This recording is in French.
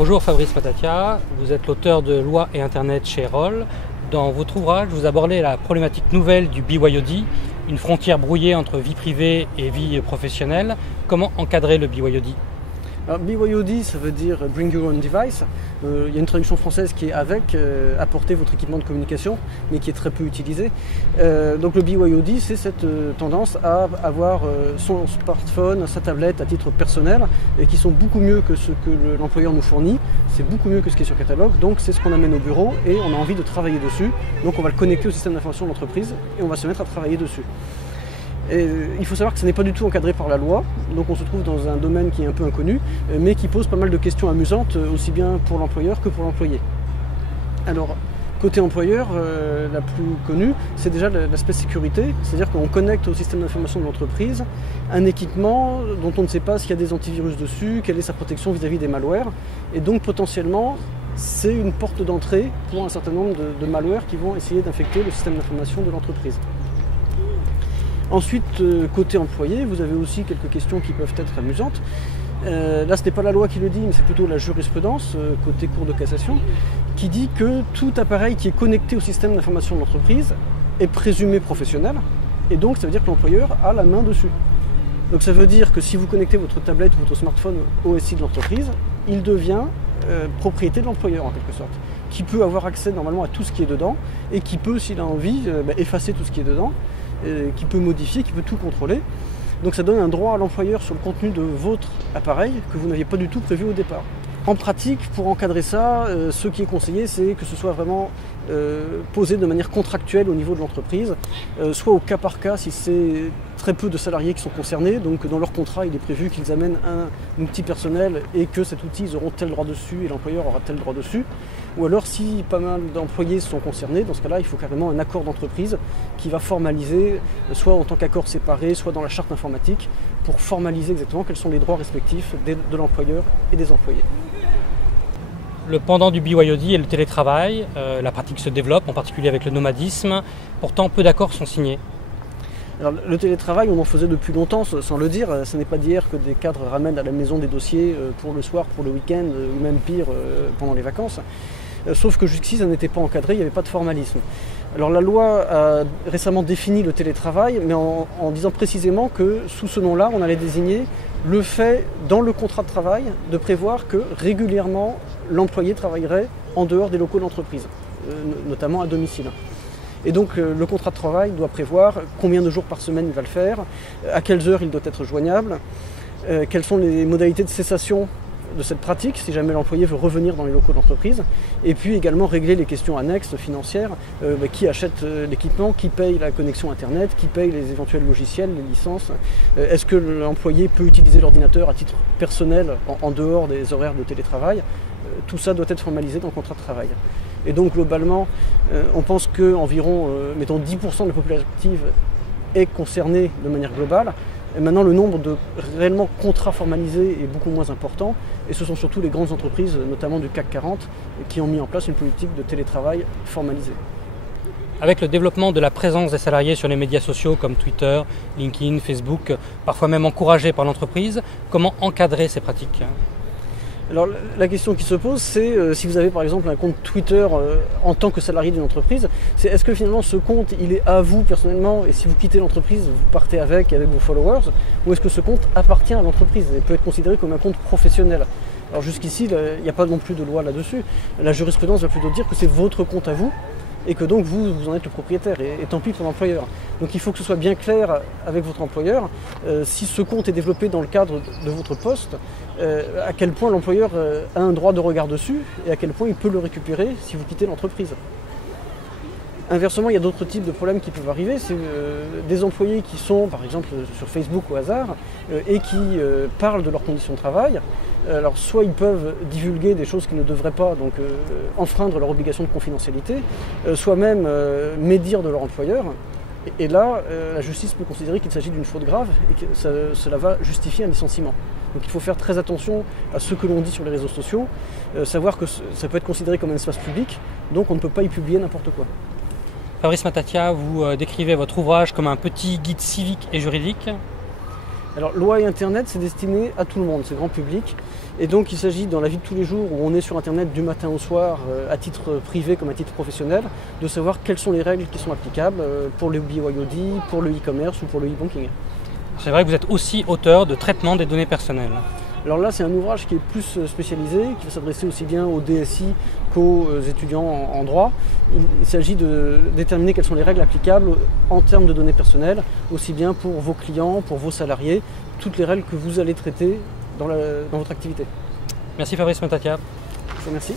Bonjour Fabrice Matatia, vous êtes l'auteur de Loi et Internet chez Roll. Dans votre ouvrage, vous abordez la problématique nouvelle du BYOD, une frontière brouillée entre vie privée et vie professionnelle. Comment encadrer le BYOD ? Alors, BYOD, ça veut dire Bring Your Own Device. Il y a une traduction française qui est avec, apporter votre équipement de communication, mais qui est très peu utilisée. Donc le BYOD, c'est cette tendance à avoir son smartphone, sa tablette à titre personnel, et qui sont beaucoup mieux que ce que l'employeur nous fournit. C'est beaucoup mieux que ce qui est sur catalogue, donc c'est ce qu'on amène au bureau et on a envie de travailler dessus. Donc on va le connecter au système d'information de l'entreprise et on va se mettre à travailler dessus. Et il faut savoir que ce n'est pas du tout encadré par la loi, donc on se trouve dans un domaine qui est un peu inconnu, mais qui pose pas mal de questions amusantes, aussi bien pour l'employeur que pour l'employé. Alors, côté employeur, la plus connue, c'est déjà l'aspect sécurité, c'est-à-dire qu'on connecte au système d'information de l'entreprise un équipement dont on ne sait pas s'il y a des antivirus dessus, quelle est sa protection vis-à-vis des malwares, et donc potentiellement, c'est une porte d'entrée pour un certain nombre de malwares qui vont essayer d'infecter le système d'information de l'entreprise. Ensuite, côté employé, vous avez aussi quelques questions qui peuvent être amusantes. Là, ce n'est pas la loi qui le dit, mais c'est plutôt la jurisprudence, côté Cour de cassation, qui dit que tout appareil qui est connecté au système d'information de l'entreprise est présumé professionnel, et donc ça veut dire que l'employeur a la main dessus. Donc ça veut dire que si vous connectez votre tablette ou votre smartphone au SI de l'entreprise, il devient propriété de l'employeur en quelque sorte, qui peut avoir accès normalement à tout ce qui est dedans, et qui peut, s'il a envie, effacer tout ce qui est dedans, qui peut modifier, qui peut tout contrôler. Donc ça donne un droit à l'employeur sur le contenu de votre appareil que vous n'aviez pas du tout prévu au départ. En pratique, pour encadrer ça, ce qui est conseillé, c'est que ce soit vraiment posé de manière contractuelle au niveau de l'entreprise, soit au cas par cas si c'est très peu de salariés qui sont concernés, donc dans leur contrat il est prévu qu'ils amènent un outil personnel et que cet outil ils auront tel droit dessus et l'employeur aura tel droit dessus, ou alors si pas mal d'employés sont concernés, dans ce cas-là il faut carrément un accord d'entreprise qui va formaliser, soit en tant qu'accord séparé, soit dans la charte informatique, pour formaliser exactement quels sont les droits respectifs de l'employeur et des employés. Le pendant du BYOD est le télétravail. La pratique se développe, en particulier avec le nomadisme. Pourtant, peu d'accords sont signés. Alors, le télétravail, on en faisait depuis longtemps, sans le dire. Ce n'est pas d'hier que des cadres ramènent à la maison des dossiers pour le soir, pour le week-end, ou même pire, pendant les vacances. Sauf que jusqu'ici, ça n'était pas encadré, il n'y avait pas de formalisme. Alors la loi a récemment défini le télétravail, mais en disant précisément que sous ce nom-là, on allait désigner le fait, dans le contrat de travail, de prévoir que régulièrement, l'employé travaillerait en dehors des locaux de l'entreprise, notamment à domicile. Et donc le contrat de travail doit prévoir combien de jours par semaine il va le faire, à quelles heures il doit être joignable, quelles sont les modalités de cessation de cette pratique, si jamais l'employé veut revenir dans les locaux de l'entreprise, et puis également régler les questions annexes financières, qui achète l'équipement, qui paye la connexion Internet, qui paye les éventuels logiciels, les licences, est-ce que l'employé peut utiliser l'ordinateur à titre personnel en dehors des horaires de télétravail, tout ça doit être formalisé dans le contrat de travail. Et donc globalement, on pense qu'environ, mettons 10% de la population active est concernée de manière globale. Et maintenant, le nombre de réellement contrats formalisés est beaucoup moins important, et ce sont surtout les grandes entreprises, notamment du CAC 40, qui ont mis en place une politique de télétravail formalisée. Avec le développement de la présence des salariés sur les médias sociaux comme Twitter, LinkedIn, Facebook, parfois même encouragés par l'entreprise, comment encadrer ces pratiques ? Alors la question qui se pose, c'est si vous avez par exemple un compte Twitter en tant que salarié d'une entreprise, c'est est-ce que finalement ce compte il est à vous personnellement et si vous quittez l'entreprise, vous partez avec vos followers, ou est-ce que ce compte appartient à l'entreprise et peut être considéré comme un compte professionnel? Alors jusqu'ici, il n'y a pas non plus de loi là-dessus. La jurisprudence va plutôt dire que c'est votre compte à vous et que donc vous en êtes le propriétaire et tant pis pour l'employeur. Donc il faut que ce soit bien clair avec votre employeur si ce compte est développé dans le cadre de votre poste, à quel point l'employeur a un droit de regard dessus et à quel point il peut le récupérer si vous quittez l'entreprise. Inversement, il y a d'autres types de problèmes qui peuvent arriver. C'est des employés qui sont, par exemple, sur Facebook au hasard et qui parlent de leurs conditions de travail. Alors, soit ils peuvent divulguer des choses qu'ils ne devraient pas, donc enfreindre leur obligation de confidentialité, soit même médire de leur employeur. Et là, la justice peut considérer qu'il s'agit d'une faute grave et que cela va justifier un licenciement. Donc il faut faire très attention à ce que l'on dit sur les réseaux sociaux, savoir que ça peut être considéré comme un espace public, donc on ne peut pas y publier n'importe quoi. Fabrice Matatia, vous décrivez votre ouvrage comme un petit guide civique et juridique. Alors, loi et Internet, c'est destiné à tout le monde, c'est grand public. Et donc, il s'agit, dans la vie de tous les jours, où on est sur Internet du matin au soir, à titre privé comme à titre professionnel, de savoir quelles sont les règles qui sont applicables pour le BYOD, pour le e-commerce ou pour le e-banking. C'est vrai que vous êtes aussi auteur de traitement des données personnelles. Alors là, c'est un ouvrage qui est plus spécialisé, qui va s'adresser aussi bien aux DSI qu'aux étudiants en droit. Il s'agit de déterminer quelles sont les règles applicables en termes de données personnelles, aussi bien pour vos clients, pour vos salariés, toutes les règles que vous allez traiter dans votre activité. Merci Fabrice Metatia. Je vous remercie.